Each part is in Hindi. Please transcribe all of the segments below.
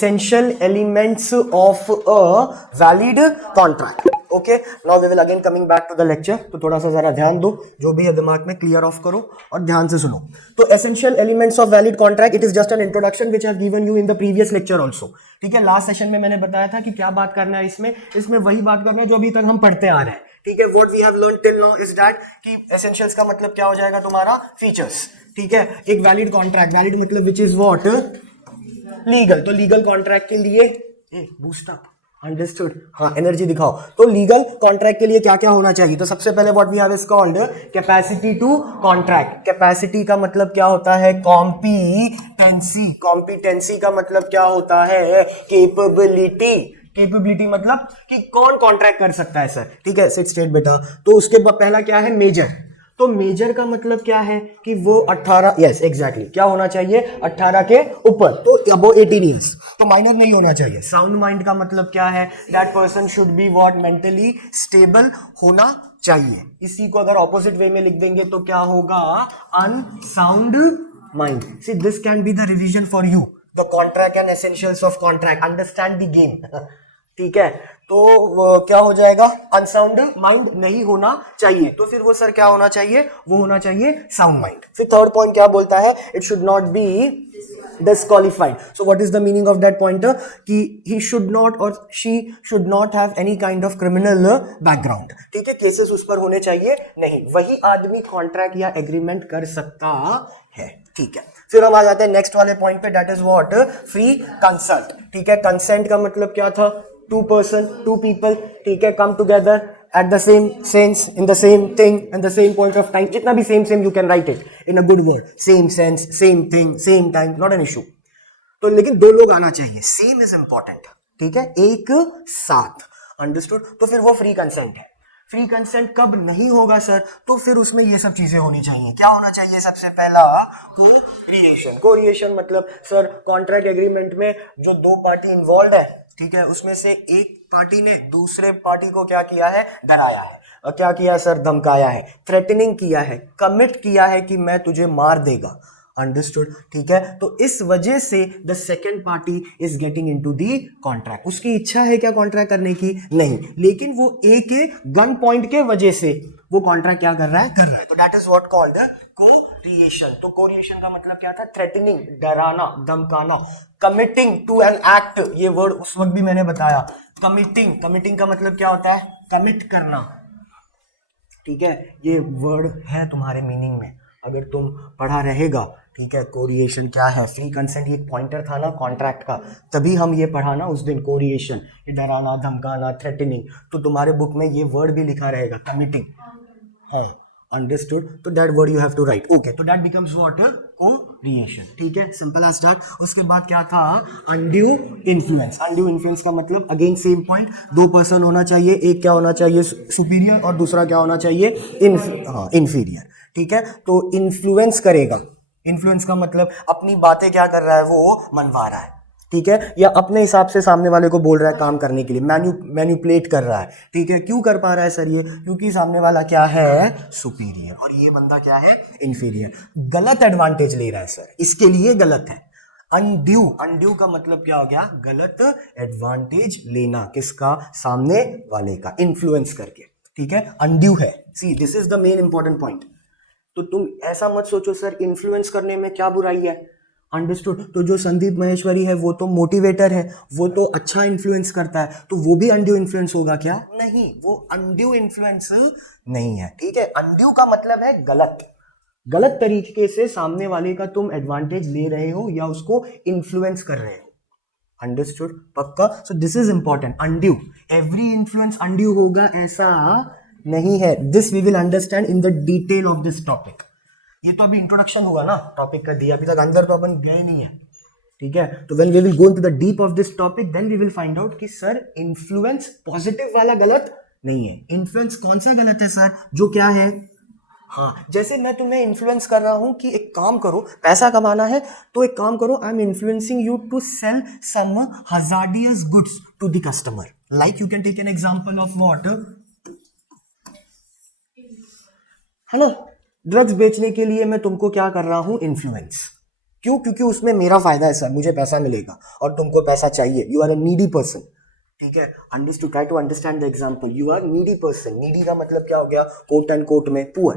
essential elements of a valid contract. Okay, now we will again coming back to the lecture. तो थोड़ा सा जरा ध्यान दो, जो भी है दिमाग में क्लियर ऑफ करो और ध्यान से सुनो. तो essential elements of valid contract, it is just an introduction which I have given you in the previous lecture also. ठीक है, लास्ट सेशन में मैंने बताया था कि क्या बात करना है इसमें वही बात करना है जो अभी तक हम पढ़ते आ रहे हैं. ठीक है, what we have learn till now is that कि एसेंशियल्स का मतलब क्या हो जाएगा तुम्हारा, फीचर्स. ठीक है, एक वैलिड कॉन्ट्रैक्ट, वैलिड मतलब विच इज व्हाट, लीगल. तो लीगल कॉन्ट्रैक्ट के लिए बूस्ट अप, अंडरस्टूड. हाँ, एनर्जी दिखाओ. तो लीगल कॉन्ट्रैक्ट के लिए क्या क्या होना चाहिए? तो सबसे पहले what we have is called capacity to contract. Capacity का मतलब क्या होता है? कॉम्पिटेंसी. कॉम्पिटेंसी का मतलब क्या होता है? कैपेबिलिटी. कैपेबिलिटी मतलब कि कौन कॉन्ट्रैक्ट कर सकता है सर. ठीक है, सिक्स स्टेट बेटा. तो उसके बाद पहला क्या है? मेजर. तो मेजर का मतलब क्या है कि वो 18, यस एग्जैक्टली, क्या होना चाहिए? 18 के ऊपर, तो अबो 18 ईयर्स. तो माइनर नहीं होना चाहिए. साउंड माइंड का मतलब क्या है? That person should be what, mentally stable होना चाहिए. इसी को अगर ऑपोजिट वे में लिख देंगे तो क्या होगा? Unsound mind. See this can be the revision for you, the contract and essentials of contract. Understand the game. ठीक है, तो क्या हो जाएगा? अनसाउंड माइंड नहीं होना चाहिए. तो फिर वो सर क्या होना चाहिए? वो होना चाहिए साउंड माइंड. फिर थर्ड पॉइंट क्या बोलता है? It should not B disqualified. So what is the meaning of that pointer? कि he should not or she should not have any kind of criminal background. ठीक है, केसेस उस पर होने चाहिए नहीं. वही आदमी कॉन्ट्रैक्ट या एग्रीमेंट कर सकता है. ठीक है, फिर हम आ जाते हैं नेक्स्ट वाले पॉइंट पे, that is what, free consult. ठीक है, कंसेंट का मतलब क्या था? टू पर्सन, टू पीपल, ठीक है, come together at the same sense, in the same thing, and the same point of time. जितना भी same you can write it in a good word. Same sense, same thing, same time, not an issue. तो लेकिन दो लोग आना चाहिए. Same is important. ठीक है, एक साथ. Understood? तो फिर वो फ्री कंसेंट है. फ्री कंसेंट कब नहीं होगा सर? तो फिर उसमें ये सब चीजें होनी चाहिए. क्या होना चाहिए? सबसे पहला कोरिएशन. कोरिएशन मतलब सर कॉन्ट्रैक्ट एग्रीमेंट में जो दो पार्टी इन्वॉल्व है, ठीक है, उसमें से एक पार्टी ने दूसरे पार्टी को क्या किया है? डराया है. और क्या किया सर? धमकाया है, थ्रेटनिंग किया है, कमिट किया है कि मैं तुझे मार देगा. अंडरस्टूड. ठीक है, तो इस वजह से the second party is getting into the contract. उसकी इच्छा है क्या कॉन्ट्रैक्ट करने की? नहीं, लेकिन वो एक गन पॉइंट के वजह से वो कॉन्ट्रैक्ट क्या कर रहा है. तो that is what called coercion. तो कोरिएशन का मतलब क्या था? थ्रेटनिंग, डराना, धमकाना. कमिटिंग टू एन एक्ट, ये वर्ड उस वक्त भी मैंने बताया. कमिटिंग का मतलब क्या होता है? कमिट करना. ठीक है, ये वर्ड है तुम्हारे मीनिंग में अगर तुम पढ़ा रहेगा. ठीक है, कोरिएशन क्या है? फ्री कंसेंट, ये पॉइंटर था ना कॉन्ट्रैक्ट का, तभी हम ये पढ़ा ना उस दिन. कोरिएशन, ये डराना, धमकाना, थ्रेटनिंग. तो तुम्हारे बुक में ये वर्ड भी लिखा रहेगा, कमिटिंग. हाँ, अंडरस्टूड. तो that word you have to write. Okay, तो दैट बिकम्स व्हाट, कोरिएशन. ठीक है, सिंपल एज दैट. उसके बाद क्या था? Undue influence. अनड्यू इन्फ्लुएंस का मतलब अगेन सेम पॉइंट, दो पर्सन होना चाहिए, एक क्या होना चाहिए? सुपीरियर, और दूसरा क्या होना चाहिए? इंफीरियर. ठीक है, तो इन्फ्लुएंस करेगा. इन्फ्लुएंस का मतलब अपनी बातें क्या कर रहा है? वो मनवा रहा है. ठीक है, या अपने हिसाब से सामने वाले को बोल रहा है काम करने के लिए, मैन्युपुलेट कर रहा है. ठीक है, क्यों कर पा रहा है सर ये? क्योंकि सामने वाला क्या है? सुपीरियर, और ये बंदा क्या है? इंफीरियर. गलत एडवांटेज ले रहा है सर, इसके लिए गलत है. अनड्यू. अनड्यू का मतलब क्या हो गया? गलत एडवांटेज लेना. किसका? सामने वाले का, इन्फ्लुएंस करके. ठीक है, अनड्यू है. See, this is the main important point. तो तुम ऐसा मत सोचो सर इन्फ्लुएंस करने में क्या बुराई है. अंडरस्टूड. तो जो संदीप महेश्वरी है वो तो मोटिवेटर है, वो तो अच्छा इन्फ्लुएंस करता है, तो वो भी अनड्यू इन्फ्लुएंस होगा क्या? नहीं, वो अनड्यू इन्फ्लुएंस नहीं है. ठीक है, अनड्यू का मतलब है गलत तरीके से सामने वाले का तुम एडवांटेज ले रहे हो या उसको इन्फ्लुएंस कर रहे हो. अंडरस्टूड? पक्का? So this is important. Undue, every influence undue होगा ऐसा नहीं है. This we will understand in the detail of this topic. ये तो अभी इंट्रोडक्शन हुआ ना टॉपिक का दिया, अभी तक अंदर तो अपन गए नहीं है. ठीक है, तो when we will go into the deep of this topic then we will find out कि सर इन्फ्लुएंस पॉजिटिव वाला गलत नहीं है. इन्फ्लुएंस कौन सा गलत है सर? जो क्या है? हाँ, जैसे मैं तुम्हें इन्फ्लुएंस कर रहा हूं कि एक काम करो, पैसा कमाना है तो एक काम करो, I am influencing you to sell some hazardous goods to the customer. Like you can take an example of what, है ना, ड्रग्स बेचने के लिए मैं तुमको क्या कर रहा हूं? इन्फ्लुएंस. क्यों? क्योंकि उसमें मेरा फायदा है सर, मुझे पैसा मिलेगा और तुमको पैसा चाहिए, you are a needy person, ठीक है। Understood, try to understand the example, you are needy person, needy का मतलब क्या हो गया, कोट एंड कोट में पुअर,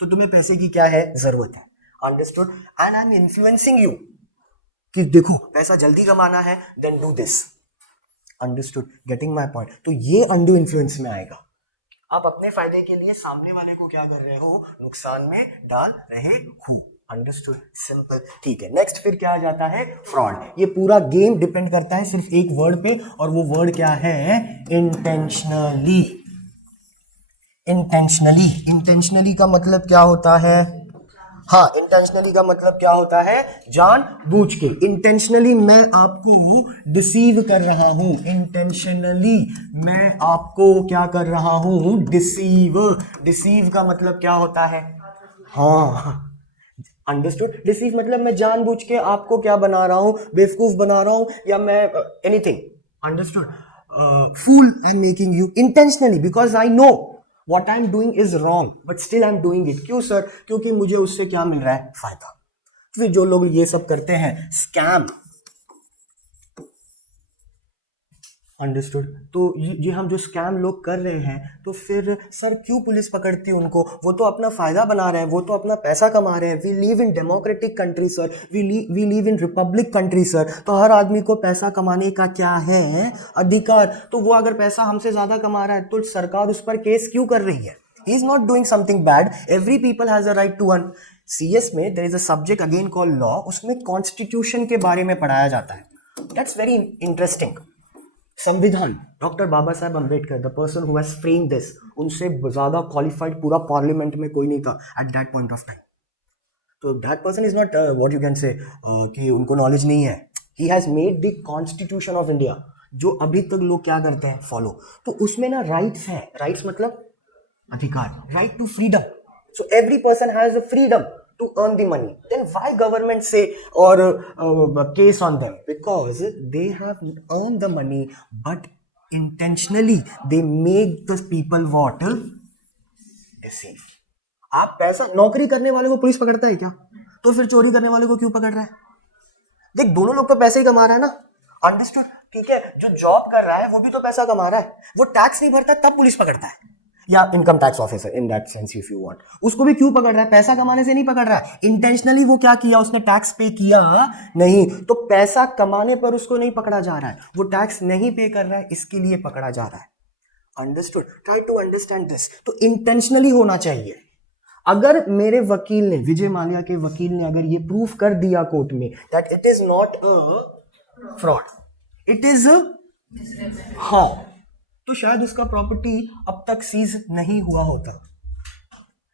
तो तुम्हें पैसे की क्या है, जरूरत है, understood, and I am influencing you कि देखो पैसा जल्दी कमाना है, then do this, understood, getting my point. तो ये अंडू इन्फ्लुएंस में आएगा, आप अपने फायदे के लिए सामने वाले को क्या कर रहे हो, नुकसान में डाल रहे हो, अंडरस्टूड, सिंपल, ठीक है। नेक्स्ट फिर क्या आ जाता है, फ्रॉड। ये पूरा गेम डिपेंड करता है सिर्फ एक वर्ड पे, और वो वर्ड क्या है, इंटेंशनली। इंटेंशनली, इंटेंशनली का मतलब क्या होता है, हाँ, इंटेंशनली का मतलब क्या होता है, जानबूझ के। इंटेंशनली मैं आपको डिसीव कर रहा हूं, इंटेंशनली मैं आपको क्या कर रहा हूं, डिसीव। डिसीव का मतलब क्या होता है, हाँ, अंडरस्टूड, डिसीव मतलब मैं जानबूझ के आपको क्या बना रहा हूं, बेवकूफ बना रहा हूं, या मैं anything, understood, fool I am making you intentionally, because I know what I'm doing is wrong, but still I'm doing it. क्यों सर? क्योंकि मुझे उससे क्या मिल रहा है, फायदा। फिर जो लोग ये सब करते हैं, स्कैम, अंडरस्टूड, तो ये हम जो स्कैम लोग कर रहे हैं, तो फिर सर क्यों पुलिस पकड़ती है उनको, वो तो अपना फायदा बना रहे हैं, वो तो अपना पैसा कमा रहे हैं। We live in democratic country sir, we live in republic country sir, तो हर आदमी को पैसा कमाने का क्या है, अधिकार। तो वो अगर पैसा हमसे ज्यादा कमा रहा है, तो सरकार उस पर केस क्यों कर रही है? He is not doing something bad. Every people has a right to earn. CS में there is a subject again called law. उसमें कॉन्स्टिट्यूशन के बारे में पढ़ाया जाता है. That's very interesting. संविधान, doctor Baba Saheb Ambedkar, the person who has frame this, उनसे ज्यादा क्वालिफाइड पूरा पार्लियामेंट में कोई नहीं था at that point of time. तो that person is not what you can say कि उनको नॉलेज नहीं है। He has made the constitution of India, जो अभी तक लोग क्या करते हैं, फॉलो। तो उसमें ना राइट्स है, राइट्स मतलब अधिकार, right to freedom. So every person has a freedom to earn the money. Then why government say or case on them? Because they have earned the money, but intentionally they make the people what? Deceive. आप पैसा, नौकरी करने वाले को पुलिस पकड़ता है क्या? तो फिर चोरी करने वाले को क्यों पकड़ रहा है? देख, दोनों लोग तो पैसे ही कमा रहा है ना, अंडरस्टूड, ठीक है। जो जॉब कर रहा है वो भी तो पैसा कमा रहा है, वो टैक्स नहीं भरता तब पुलिस पकड़ता है, या income tax officer in that sense if you want. उसको भी क्यों पकड़ रहा है? पैसा कमाने से नहीं पकड़ रहा है, इंटेंशनली वो क्या किया, उसने टैक्स पे किया नहीं, तो पैसा कमाने पर उसको नहीं पकड़ा जा रहा है, वो टैक्स नहीं पे कर रहा है, इसके लिए पकड़ा जा रहा है, understood, try to understand this. तो इंटेंशनली होना चाहिए। अगर मेरे वकील ने, विजय माल्या के वकील ने अगर ये प्रूफ कर दिया कोर्ट में that it is not a fraud, it is, हाँ, तो शायद उसका प्रॉपर्टी अब तक सीज नहीं हुआ होता।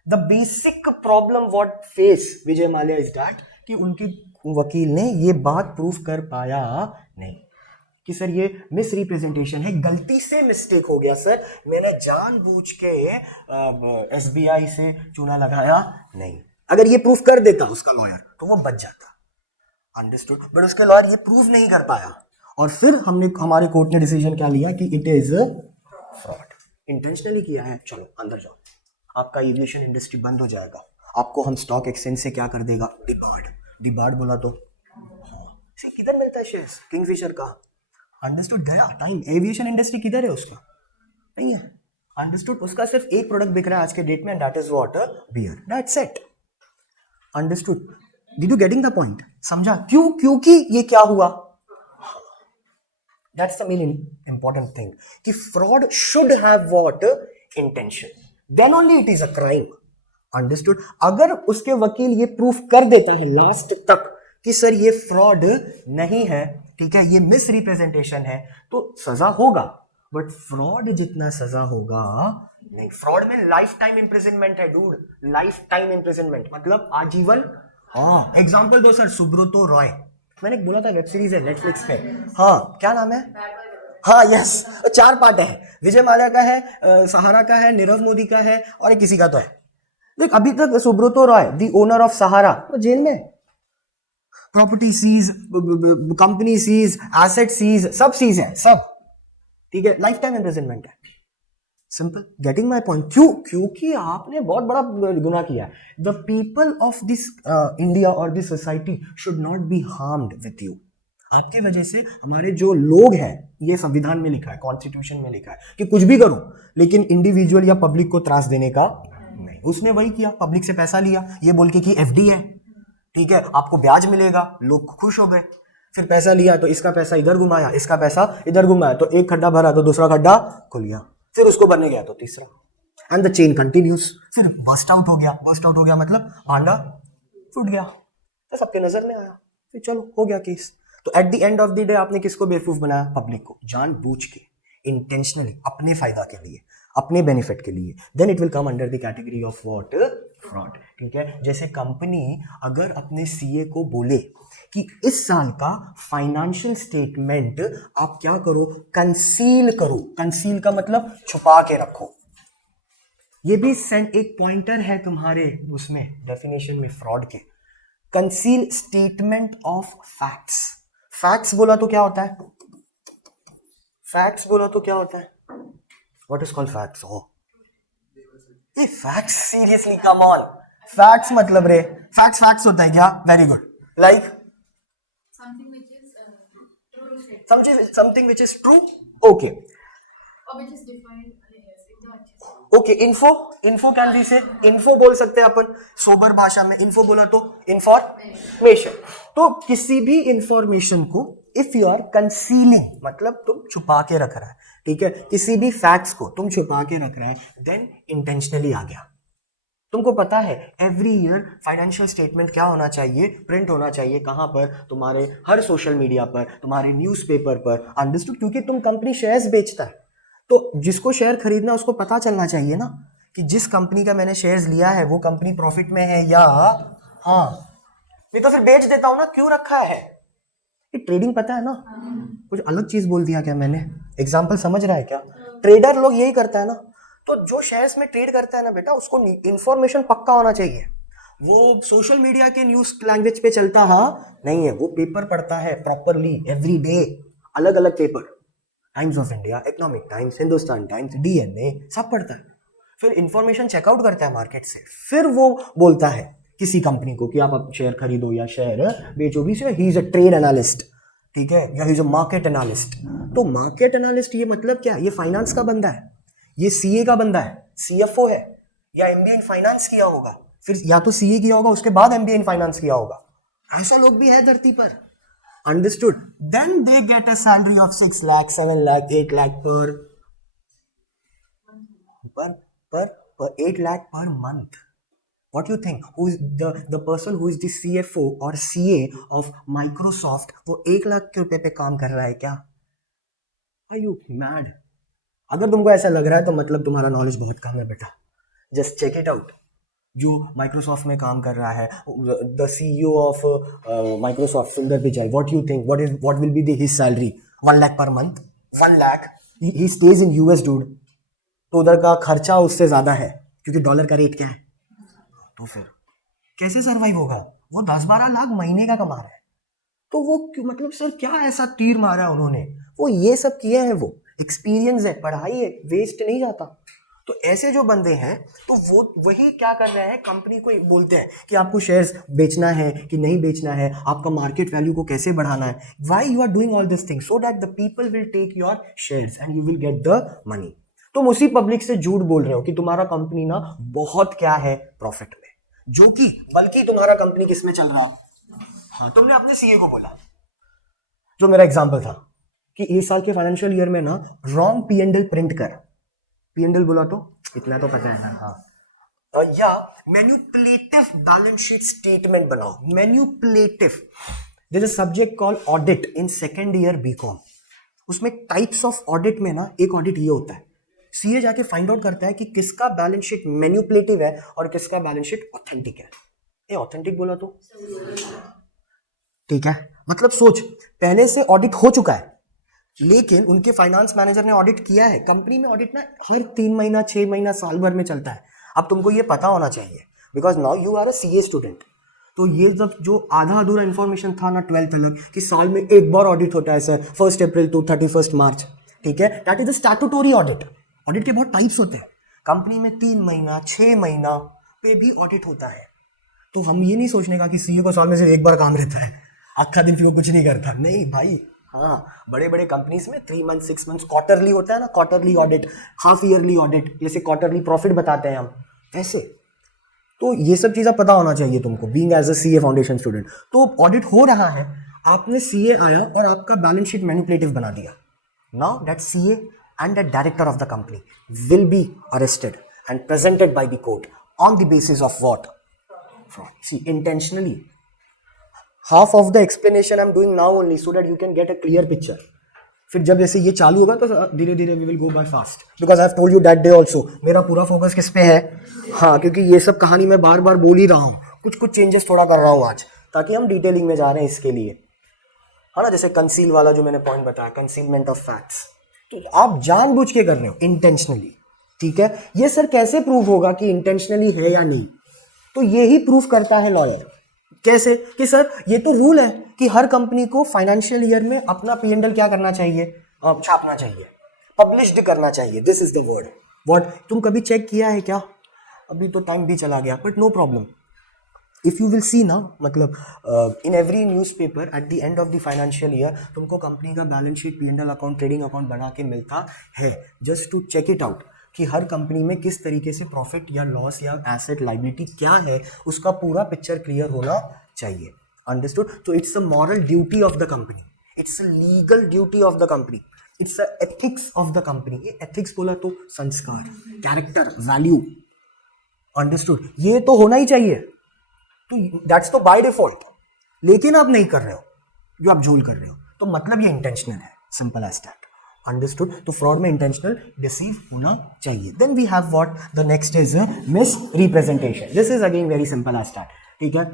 The basic problem what face Vijay Mallya is that कि उनकी वकील ने ये बात प्रूफ कर पाया नहीं कि सर ये मिस रिप्रेजेंटेशन है, गलती से मिस्टेक हो गया सर, मैंने जानबूझ के एसबीआई से चूना लगाया नहीं। अगर ये प्रूफ कर देता उसका लॉयर तो वो बच जाता, अंडरस्टूड, बट उसके लॉयर ये प्रूफ नहीं कर पाया, और फिर हमारे कोर्ट ने डिसीजन क्या लिया कि इट इज फ्रॉड, इंटेंशनली किया है। चलो अंदर जाओ, आपका एविएशन इंडस्ट्री बंद हो जाएगा, आपको हम स्टॉक एक्सचेंज से क्या कर देगा, डिबार्ड। डिबार्ड बोला तो हाँ, किधर मिलता है शेयर्स, किंगफिशर का, अंडरस्टूड, गया टाइम। एविएशन इंडस्ट्री किधर है, उसका नहीं है, अंडरस्टूड, उसका सिर्फ एक प्रोडक्ट बिक रहा है आज के डेट में, that is what, beer, that's it, understood, did you getting the point? समझा क्यों? क्योंकि ये क्या हुआ, that's the main important thing कि fraud should have what, intention, then only it is a crime, understood। अगर उसके वकील ये प्रूफ कर देता है लास्ट तक कि सर ये फ्रॉड नहीं है, ठीक है, ये मिस रिप्रेजेंटेशन है, तो सजा होगा, बट फ्रॉड जितना सजा होगा नहीं। फ्रॉड में लाइफ टाइम इंप्रिजनमेंट है डूड, लाइफ टाइम इंप्रिजनमेंट मतलब आजीवन। हाँ, एग्जांपल दो सर, सुब्रतो रॉय, मैंने बोला था वेब सीरीज है नेटफ्लिक्स पे, हाँ क्या नाम है, हाँ यस, 4 पार्ट है, विजय माल्या का है, सहारा का है, नीरव मोदी का है, और एक किसी का तो है। देख, अभी तक Subrata Roy the owner of Sahara तो जेल में, property seize, company seize, asset seize, सब सीज है, सब ठीक है, लाइफ टाइम इंप्रिजनमेंट है, सिंपल, गेटिंग माई पॉइंट। क्यों? क्योंकि आपने बहुत बड़ा गुनाह किया। The people of this India और this society should not be harmed with you. आपके वजह से हमारे जो लोग हैं, ये संविधान में लिखा है, कॉन्स्टिट्यूशन में लिखा है कि कुछ भी करो लेकिन इंडिविजुअल या पब्लिक को त्रास देने का नहीं। उसने वही किया, पब्लिक से पैसा लिया ये बोल के कि एफडी है, ठीक है, आपको ब्याज मिलेगा, लोग खुश हो गए। फिर पैसा लिया तो इसका पैसा इधर घुमाया, इसका पैसा इधर घुमाया, तो एक खड्डा भरा तो दूसरा खड्डा खुल गया, फिर उसको भरने गया तो तीसरा, एंड द चेन कंटिन्यूस। फिर बस्ट आउट हो गया। बस्ट आउट हो गया मतलब भांडा फूट गया, तो सबके नजर में आया, फिर चलो हो गया केस। तो eight the end of the day आपने किसको बेवकूफ बनाया? पब्लिक को, जानबूझ के, इंटेंशनली, अपने फायदा के लिए, अपने बेनिफिट के लिए। Then it will come under the category of what? Fraud. ठीक है, जैसे कंपनी अगर अपने सीए को बोले कि इस साल का फाइनेंशियल स्टेटमेंट आप क्या करो? कंसील करो। कंसील का मतलब छुपा के रखो। ये भी एक पॉइंटर है तुम्हारे उसमें डेफिनेशन में फ्रॉड के। Conceal statement of facts. Facts बोला तो क्या होता है? फैक्ट्स बोला तो क्या होता है? What is called facts? Oh ये facts, seriously come on. Facts मतलब रे, फैक्ट्स फैक्ट्स होता है क्या? Very good. Like something which is true. Okay. Or which is defined. Okay, info can be say, info बोल सकते हैं अपन सोबर भाषा में। इन्फो बोला तो इंफॉर्मेशन। तो किसी भी इंफॉर्मेशन को इफ यू आर कंसीलिंग, मतलब तुम छुपा के रख रहा है, ठीक है, किसी भी फैक्ट्स को तुम छुपा के रख रहा है, देन इंटेंशनली आ गया। तुमको पता है एवरी ईयर फाइनेंशियल स्टेटमेंट क्या होना चाहिए? प्रिंट होना चाहिए। कहां पर? तुम्हारे हर सोशल मीडिया पर, तुम्हारे न्यूज़पेपर पर। अंडरस्टूड? क्योंकि तुम कंपनी शेयर्स बेचता है, तो जिसको शेयर खरीदना उसको पता चलना चाहिए ना कि जिस कंपनी का मैंने शेयर्स लिया है वो कंपनी प्रॉफिट में है या हाँ। नहीं तो फिर बेच देता हूं ना, क्यों रखा है? ये ट्रेडिंग पता है ना। कुछ अलग चीज बोल दिया क्या मैंने? एग्जाम्पल समझ रहा है क्या? ट्रेडर लोग यही करता है ना। तो जो शेयर्स में ट्रेड करता है ना बेटा, उसको इंफॉर्मेशन पक्का होना चाहिए। वो सोशल मीडिया के न्यूज लैंग्वेज पे चलता है नहीं है, वो पेपर पढ़ता है प्रॉपरली एवरी डे, अलग अलग paper, times of India, economic times, Hindustan times, DNA, सब पढ़ता है। फिर इंफॉर्मेशन चेकआउट करता है मार्केट से, फिर वो बोलता है किसी कंपनी को कि आप अब शेयर खरीदो या शेयर बेचो। भी he is a trade analyst, ठीक है, या he is a market analyst. तो मार्केट एनालिस्ट ये मतलब क्या? ये फाइनेंस का बंदा है, ये सीए का बंदा है, सीएफओ है, या एमबीए इन फाइनेंस किया होगा, फिर या तो सीए किया होगा उसके बाद एमबीए इन फाइनेंस किया होगा। ऐसा लोग भी है धरती पर। Understood? Then they get a salary of 6 lakh, 7 lakh, 8 lakh per 8 lakh per month. What do you think? Who is the person who is the CFO or CA of Microsoft? वो 1 लाख के रुपए पे काम कर रहा है क्या? Are you mad? अगर तुमको ऐसा लग रहा है तो मतलब तुम्हारा नॉलेज बहुत कम है बेटा। Just check it out. जो माइक्रोसॉफ्ट में काम कर रहा है, द सीईओ ऑफ माइक्रोसॉफ्ट सुंदर Pichai, what you think, what will be the his salary? 1 lakh per month. 1 lakh. He stage in US dude, तो उधर का खर्चा उससे ज्यादा है क्योंकि डॉलर का रेट क्या है। तो फिर कैसे सरवाइव होगा? वो 10-12 लाख महीने का कमा रहा है। तो वो मतलब सर क्या ऐसा तीर मारा उन्होंने? वो ये सब किया है, वो एक्सपीरियंस है, पढ़ाई है, वेस्ट नहीं जाता। तो ऐसे जो बंदे हैं तो वो वही क्या कर रहे हैं, कंपनी को बोलते हैं कि आपको शेयर्स बेचना है कि नहीं बेचना है, आपका मार्केट वैल्यू को कैसे बढ़ाना है। Why you are doing all this thing? So that the people will take your shares and you will get the money. तुम उसी पब्लिक से झूठ बोल रहे हो कि तुम्हारा कंपनी ना बहुत क्या है, प्रॉफिट में, जो कि बल्कि तुम्हारा कंपनी किस में चल रहा। हाँ, तुमने अपने सीए को बोला, जो मेरा एग्जाम्पल था कि इस साल के फाइनेंशियल ईयर में ना रॉन्ग पीएनएल प्रिंट कर। पीएनएल बोला तो इतना तो पता है ना। हाँ, या मैन्युपुलेटिव बैलेंस शीट स्टेटमेंट बनाओ। Manipulative, there is a subject called audit in second year BCom. उसमें टाइप्स ऑफ ऑडिट में ना एक ऑडिट ये होता है, सीए जाके फाइंड आउट करता है कि किसका बैलेंस शीट मैन्युपुलेटिव है और किसका बैलेंस शीट ऑथेंटिक है। ये ऑथेंटिक बोला तो ठीक है, मतलब सोच, पहले से ऑडिट हो चुका है लेकिन उनके फाइनेंस मैनेजर ने ऑडिट किया है। कंपनी में ऑडिट ना हर 3 महीना, 6 महीना, साल भर में चलता है। अब तुमको ये पता होना चाहिए because now you are a CA student. तो ये सब जो आधा अधूरा इंफॉर्मेशन था ना 12th तक कि साल में एक बार ऑडिट होता है सर, 1 अप्रैल टू 31 मार्च, ठीक है, that is the statutory audit. Audit के बहुत टाइप्स होते हैं, कंपनी में 3 महीना 6 महीना पे भी ऑडिट होता है। तो हम ये नहीं सोचने का कि सीए को साल में से एक बार काम रहता है, आखा दिन फिर वो कुछ नहीं करता, नहीं भाई। हाँ, बड़े बड़े कंपनीज में 3 मंथ 6 मंथ क्वार्टरली होता है ना, quarterly audit, half yearly audit, जैसे क्वार्टरली प्रॉफिट बताते हैं हम ऐसे। तो ये सब चीज़ पता होना चाहिए तुमको being as a CA foundation student. तो ऑडिट हो रहा है, आपने सीए आया और आपका बैलेंस शीट मैनिपुलेटिव बना दिया, now that CA and that director of the company will be arrested and presented by the court on the basis of what, fraud. See, intentionally. Half of the explanation I'm doing now only so that you can get a clear picture. फिर जब जैसे ये चालू होगा तो धीरे धीरे we will go by fast, because I have told you that day also मेरा पूरा फोकस किस पे है। हाँ, क्योंकि ये सब कहानी मैं बार बार बोल ही रहा हूँ, कुछ कुछ चेंजेस थोड़ा कर रहा हूँ आज, ताकि हम डिटेलिंग में जा रहे हैं इसके लिए, है ना। जैसे कंसील वाला जो मैंने पॉइंट बताया, कंसीलमेंट ऑफ फैक्ट्स, तो आप जानबूझ के कर रहे हो इंटेंशनली, ठीक है। ये सर कैसे प्रूव होगा कि इंटेंशनली है या नहीं, तो ये ही प्रूफ करता है लॉयर। कैसे कि सर ये तो रूल है कि हर कंपनी को फाइनेंशियल ईयर में अपना P&L क्या करना चाहिए, छापना चाहिए, पब्लिश्ड करना चाहिए, this is the word. What, तुम कभी चेक किया है क्या? अभी तो टाइम भी चला गया, but no problem, if you will see ना, मतलब in every newspaper at the end of the financial year तुमको कंपनी का balance sheet, P&L account, trading account बना के मिलता है, just to check it out कि हर कंपनी में किस तरीके से प्रॉफिट या लॉस या एसेट लाइबिलिटी क्या है, उसका पूरा पिक्चर क्लियर होना चाहिए। अंडरस्टूड? तो it's a moral duty of the company, it's a legal duty of the company, it's a ethics of the company. ये एथिक्स बोला तो संस्कार, कैरेक्टर, वैल्यू, अंडरस्टूड, ये तो होना ही चाहिए। तो दैट्स तो बाय डिफॉल्ट, लेकिन आप नहीं कर रहे हो, जो आप झोल कर रहे हो, तो मतलब ये इंटेंशनल है, सिंपल एज दैट। अंडरस्टूड? तो फ्रॉड में इंटेंशनल डिसीव होना चाहिए। Then we have what, the next is misrepresentation. This is again very simple as that, ठीक है।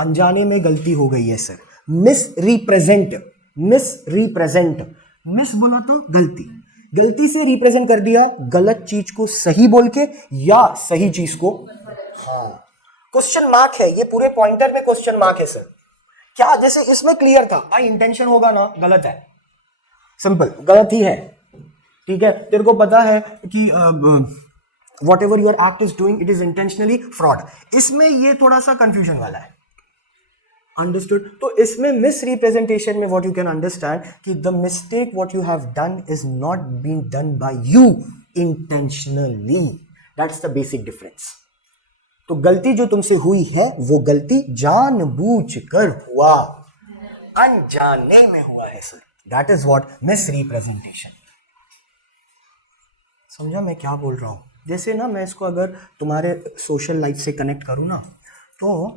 अनजाने में गलती हो गई है sir, misrepresent, misrepresent, miss बोला तो गलती, गलती से रिप्रेजेंट कर दिया, गलत चीज को सही बोल के या सही चीज को, हाँ, क्वेश्चन मार्क है ये पूरे पॉइंटर में, क्वेश्चन मार्क है सर। क्या, जैसे इसमें क्लियर था भाई, इंटेंशन होगा ना, गलत है, सिंपल, गलत ही है, ठीक है। तेरे को पता है कि whatever your act is doing it is intentionally fraud. इसमें ये थोड़ा सा कंफ्यूजन वाला है, अंडरस्टूड? तो इसमें मिस रिप्रेजेंटेशन में व्हाट यू कैन अंडरस्टैंड कि the mistake what you have done is not been done by you intentionally, that's the basic difference. तो गलती जो तुमसे हुई है वो गलती जानबूझकर हुआ, अनजाने में हुआ है sir, that is what miss representation. समझा मैं क्या बोल रहा हूं? जैसे ना, मैं इसको अगर तुम्हारे सोशल लाइफ से कनेक्ट करूं ना, तो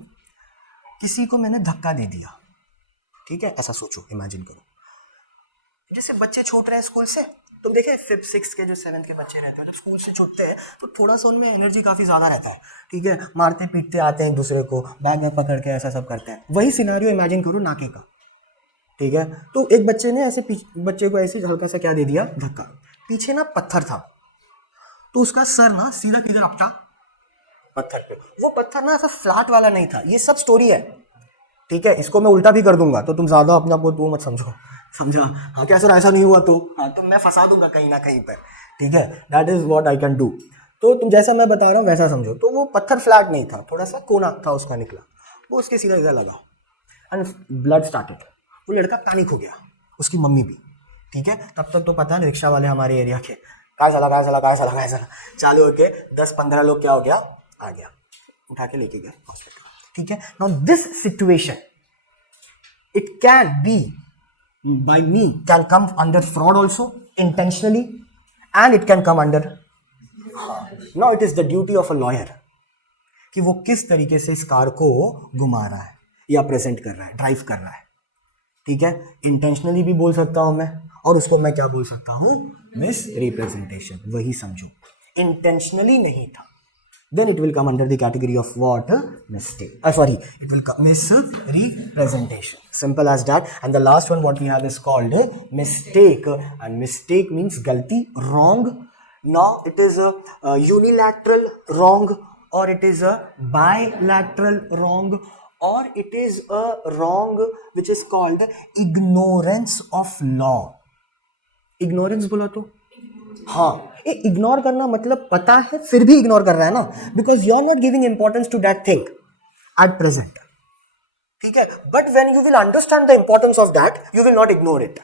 किसी को मैंने धक्का दे दिया, ठीक है, ऐसा सोचो, इमेजिन करो, जैसे बच्चे छूट रहे हैं स्कूल से, तुम देखे 5th 6th के जो 7th के बच्चे रहते हैं, जब स्कूल से छूटते हैं तो थोड़ा सा उनमें एनर्जी काफ़ी ज़्यादा रहता है, ठीक है, मारते पीटते आते हैं एक दूसरे को, बैग में पकड़ के ऐसा सब करते हैं। वही सिनारियो इमेजिन करो नाके का, ठीक है। तो एक बच्चे ने ऐसे बच्चे को ऐसे हल्का सा क्या दे दिया, धक्का, पीछे ना पत्थर था, तो उसका सर ना सीधा किधर आपटा, पत्थर पे। वो पत्थर ना ऐसा फ्लैट वाला नहीं था, ये सब स्टोरी है, ठीक है। इसको मैं उल्टा भी कर दूंगा तो तुम ज्यादा अपने आप को वो मत समझो, समझा? हाँ, क्या सर ऐसा नहीं हुआ तो, हाँ, तो मैं फंसा दूंगा कहीं ना कहीं पर, ठीक है। That is what I can do. तो तुम जैसा मैं बता रहा हूँ वैसा समझो। तो वो पत्थर फ्लैट नहीं था, थोड़ा सा कोना था उसका निकला, वो उसके सीधा इधर लगा एंड ब्लड स्टार्टेड। वो लड़का पैनिक हो गया, उसकी मम्मी भी, ठीक है। तब तक तो पता है रिक्शा वाले हमारे एरिया के, काय साला चालू होके 10-15 लोग क्या हो गया, आ गया, उठा के लेके गए हॉस्पिटल, ठीक है। Now this situation it can be by me can come under fraud also intentionally and it can come under now it is the duty of a lawyer कि वो किस तरीके से इस कार को घुमा रहा है या प्रेजेंट कर रहा है, ड्राइव कर रहा है, ठीक है। इंटेंशनली भी बोल सकता हूं मैं, और उसको मैं क्या बोल सकता हूं, मिस रिप्रेजेंटेशन, वही समझो, इंटेंशनली नहीं था, then it will come under the category of what, mistake, it will come misrepresentation, simple as that. And the last one what we have is called mistake, and mistake means galti, wrong. Now it is a unilateral wrong, or it is a bilateral wrong, or it is a wrong which is called ignorance of law. Ignorance बोला तो हाँ, ये इग्नोर करना मतलब पता है फिर भी इग्नोर कर रहा है ना, because you are not giving importance to that thing at present. ठीक है, but when you will understand the importance of that you will not ignore it.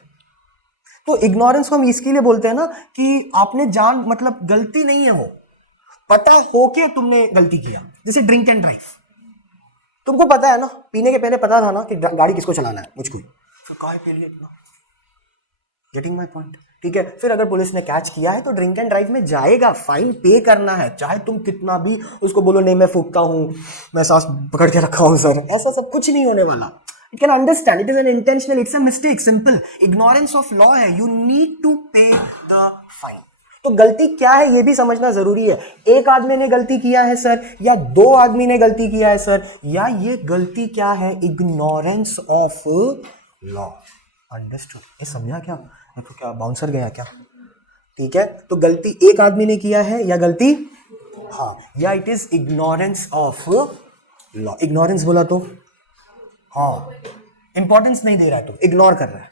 तो इग्नोरेंस को हम इसके लिए बोलते हैं ना कि आपने जान मतलब गलती नहीं है, वो पता हो के तुमने गलती किया. जैसे ड्रिंक एंड ड्राइव, तुमको पता है ना, पीने के पहले पता था ना कि गाड़ी किसको चलाना है, मुझको. फिर काहे पी लिया इतना. Getting my point. ठीक है, फिर अगर पुलिस ने कैच किया है तो ड्रिंक एंड ड्राइव में जाएगा, फाइन पे करना है, चाहे तुम कितना भी उसको बोलो नहीं मैं फूकता हूं, मैं सांस पकड़ के रखा हूं सर, ऐसा सब कुछ नहीं होने वाला. It can understand, it is an intentional, it's a mistake, simple. Ignorance of law है, यू नीड टू पे द फाइन. तो गलती क्या है ये भी समझना जरूरी है. एक आदमी ने गलती किया है सर, या दो आदमी ने गलती किया है सर, या ये गलती क्या है, इग्नोरेंस ऑफ लॉ. अंडरस्टूड, ये समझा क्या. देखो क्या बाउंसर गया क्या. ठीक है, तो गलती एक आदमी ने किया है या गलती, हाँ, या it is ignorance of law. Ignorance बोला तो हाँ, इंपॉर्टेंस नहीं दे रहा है, तो इग्नोर कर रहा है.